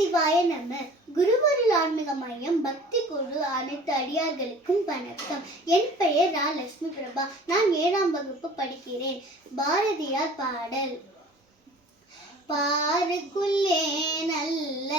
சிவாய நம்ம குருவருள் ஆன்மீக மையம் பக்தி குழு அனைத்து அடியார்களுக்கும் வணக்கம். என் பெயர் ரா. லட்சுமி பிரபா. நான் ஏழாம் வகுப்பு படிக்கிறேன். பாரதியார் பாடல். பாருக்குள்ளே நல்ல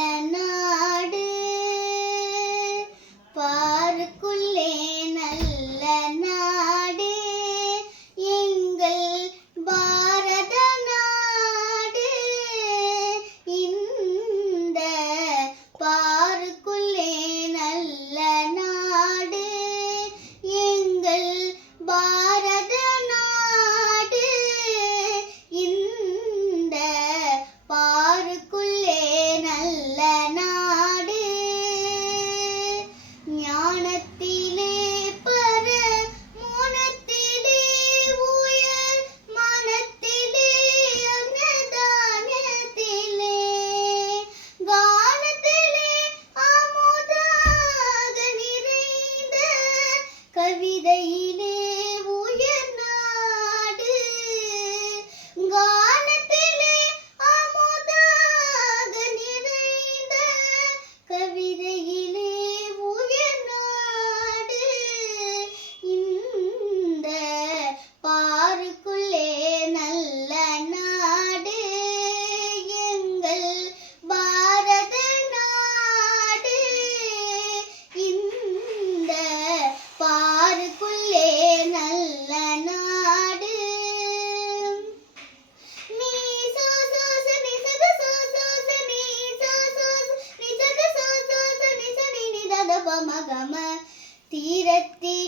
咱们第一的第。